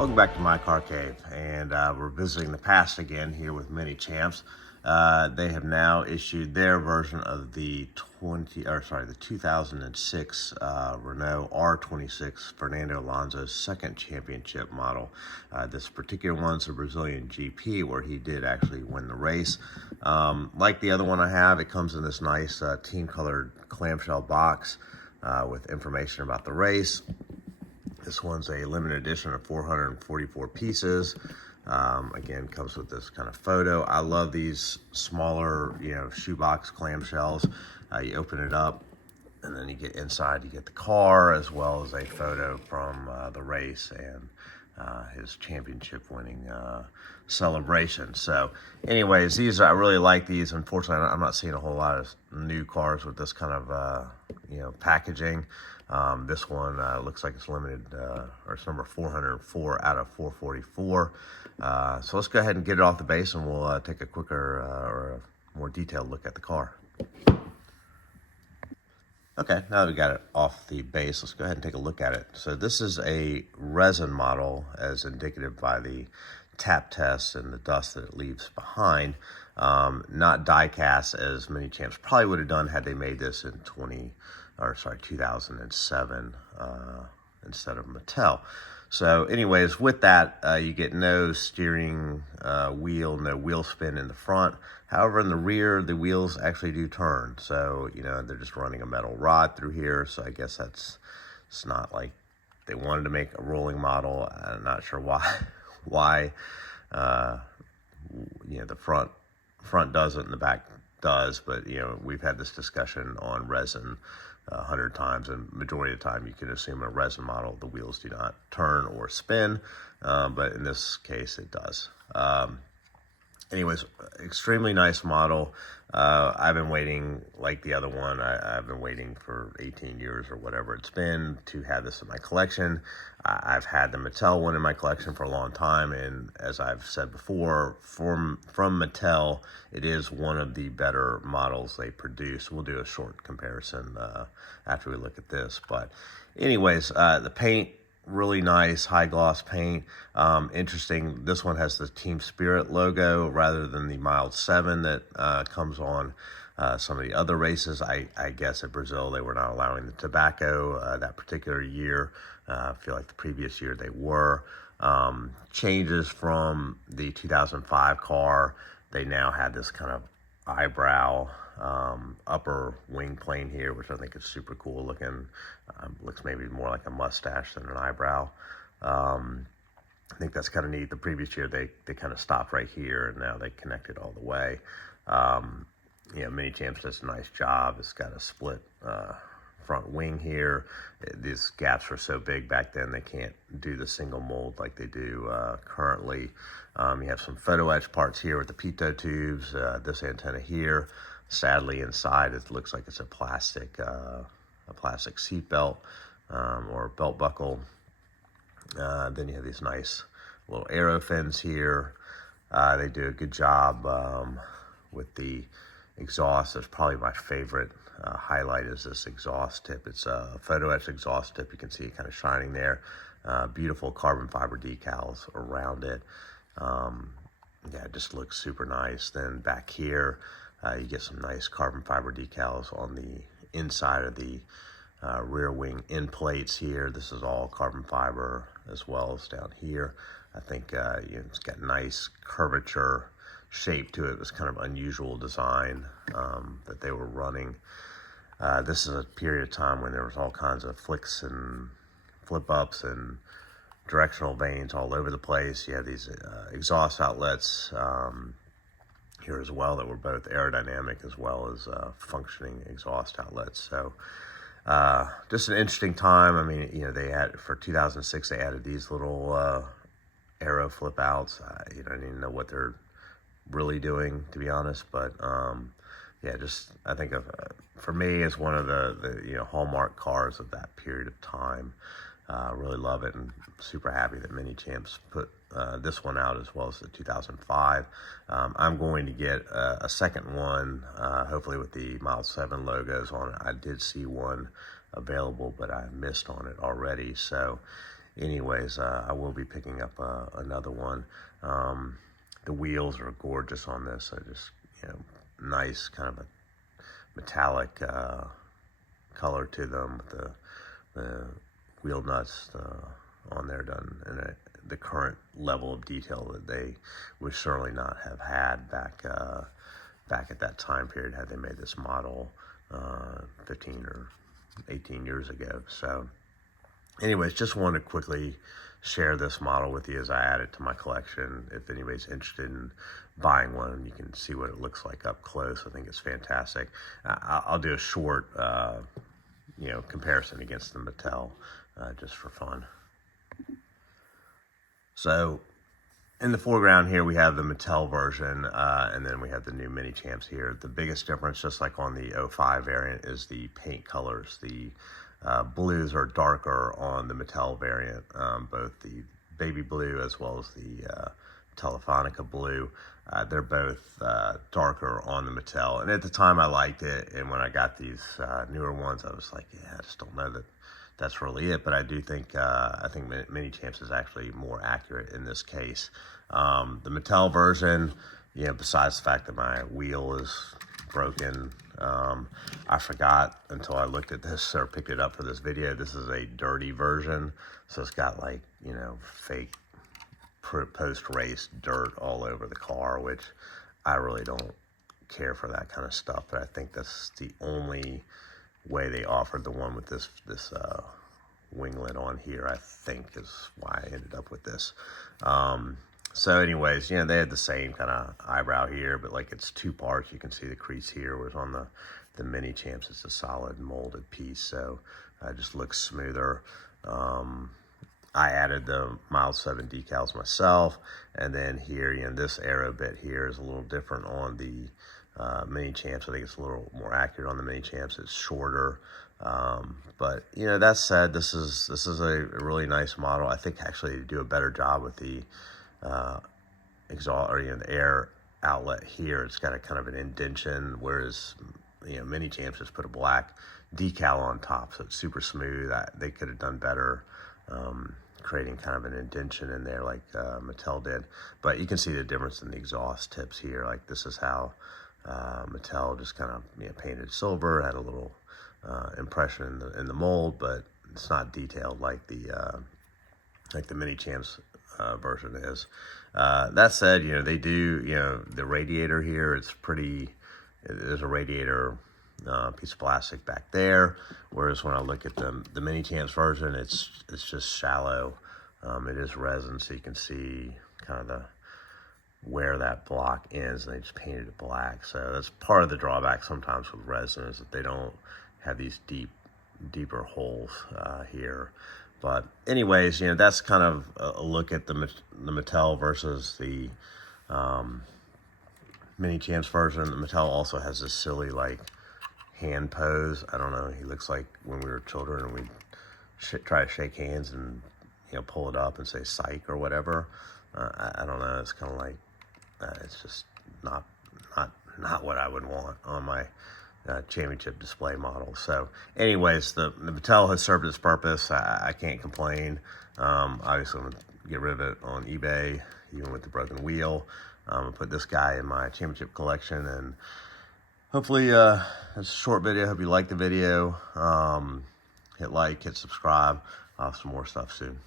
Welcome back to my car cave, and we're visiting the past again here with Minichamps. They have now issued their version of the 2006 Renault R26 Fernando Alonso's second championship model. This particular one's a Brazilian GP where he did actually win the race. Like the other one I have, it comes in this nice team-colored clamshell box with information about the race. This one's a limited edition of 444 pieces. Again, comes with this kind of photo. I love these smaller, shoebox clamshells. You open it up, and then you get inside. You get the car as well as a photo from the race and his championship-winning celebration. So, anyways, I really like these. Unfortunately, I'm not seeing a whole lot of new cars with this kind of packaging. This one looks like it's limited, or it's number 404 out of 444. So let's go ahead and get it off the base, and we'll take a quicker or a more detailed look at the car. Okay, now that we got it off the base, let's go ahead and take a look at it. So this is a resin model, as indicative by the tap test and the dust that it leaves behind. Not die cast, as Minichamps probably would have done had they made this in 2007 instead of Mattel. So anyways, with that, you get no steering wheel, no wheel spin in the front. However, in the rear, the wheels actually do turn. So, they're just running a metal rod through here. So I guess it's not like they wanted to make a rolling model. I'm not sure why, the front doesn't and the back does. But, we've had this discussion on resin 100 times, and majority of the time you can assume a resin model, the wheels do not turn or spin, but in this case it does. Anyways, extremely nice model. I've been waiting, like the other one, I've been waiting for 18 years or whatever it's been to have this in my collection. I've had the Mattel one in my collection for a long time, and as I've said before, from Mattel, it is one of the better models they produce. We'll do a short comparison after we look at this. But anyways, the paint, really nice high gloss paint. Interesting, this one has the Team Spirit logo rather than the Mild 7 that comes on some of the other races. I guess at Brazil they were not allowing the tobacco that particular year. I feel like the previous year they were. Changes from the 2005 car, they now have this kind of eyebrow upper wing plane here, which I think is super cool looking. Looks maybe more like a mustache than an eyebrow. I think that's kind of neat. The previous year they kind of stopped right here, and now they connected all the way. Minichamps does a nice job. It's got a split front wing here. These gaps were so big back then they can't do the single mold like they do currently. You have some photo etch parts here with the pitot tubes, this antenna here. Sadly, inside it looks like it's a plastic seat belt or belt buckle. Then you have these nice little aero fins here. They do a good job with the exhaust. That's probably my favorite highlight is this exhaust tip. It's a photo etch exhaust tip. You can see it kind of shining there. Beautiful carbon fiber decals around it. It just looks super nice. Then back here, you get some nice carbon fiber decals on the inside of the rear wing end plates here. This is all carbon fiber as well as down here. I think it's got nice curvature shape to it. It was kind of unusual design that they were running. This is a period of time when there was all kinds of flicks and flip ups and directional vanes all over the place. You have these exhaust outlets here as well that were both aerodynamic as well as functioning exhaust outlets. So just an interesting time. I mean, they had, for 2006, they added these little aero flip outs. I didn't even know what they're really doing, to be honest, but I think of for me as one of the hallmark cars of that period of time. Really love it, and super happy that Minichamps put this one out as well as the 2005. I'm going to get a second one, hopefully with the Mild 7 logos on it. I did see one available, but I missed on it already. So anyways, I will be picking up another one. The wheels are gorgeous on this. So just, nice kind of a metallic color to them with the wheel nuts on there done in the current level of detail that they would certainly not have had back at that time period had they made this model 15 or 18 years ago. So anyways, just wanted to quickly share this model with you as I add it to my collection. If anybody's interested in buying one, you can see what it looks like up close. I think it's fantastic. I'll do a short comparison against the Mattel just for fun. So in the foreground here, we have the Mattel version, and then we have the new Minichamps here. The biggest difference, just like on the 05 variant, is the paint colors. The blues are darker on the Mattel variant, both the baby blue as well as the Telefonica blue. They're both darker on the Mattel, and at the time I liked it, and when I got these newer ones, I was like, yeah, I just don't know that that's really it. But I do think Minichamps is actually more accurate in this case. The Mattel version, besides the fact that my wheel is broken, I forgot until I looked at this or picked it up for this video. This is a dirty version, so it's got like fake post-race dirt all over the car, which I really don't care for that kind of stuff. But I think that's the only way they offered the one with this winglet on here, I think, is why I ended up with this. So anyways, they had the same kind of eyebrow here, but like it's two parts. You can see the crease here, whereas on the Minichamps, it's a solid molded piece, so it just looks smoother. I added the Mile 7 decals myself, and then here, this arrow bit here is a little different on the Minichamps. I think it's a little more accurate on the Minichamps. It's shorter, but that said, this is a really nice model. I think actually they do a better job with the exhaust or the air outlet here. It's got a kind of an indentation, whereas Minichamps just put a black decal on top, so it's super smooth. They could have done better creating kind of an indentation in there like Mattel did. But you can see the difference in the exhaust tips here. Like this is how Mattel just kind of painted silver, had a little impression in the mold, but it's not detailed like the Minichamps version is. That said, they do, the radiator here, there's a radiator piece of plastic back there, whereas when I look at the Minichamps version, it's just shallow. It is resin, so you can see kind of where that block ends, and they just painted it black. So that's part of the drawback sometimes with resin, is that they don't have these deeper holes here. But anyways, that's kind of a look at the Mattel versus the Minichamps version. The Mattel also has this silly like hand pose. I don't know, he looks like when we were children and we try to shake hands and pull it up and say psych or whatever. I don't know, it's kind of like it's just not what I would want on my championship display model. So anyways, the Mattel has served its purpose. I can't complain. Obviously I'm gonna get rid of it on eBay, even with the broken wheel. I'm gonna put this guy in my championship collection, and hopefully it's a short video. Hope you like the video. Hit like, hit subscribe. I'll have some more stuff soon.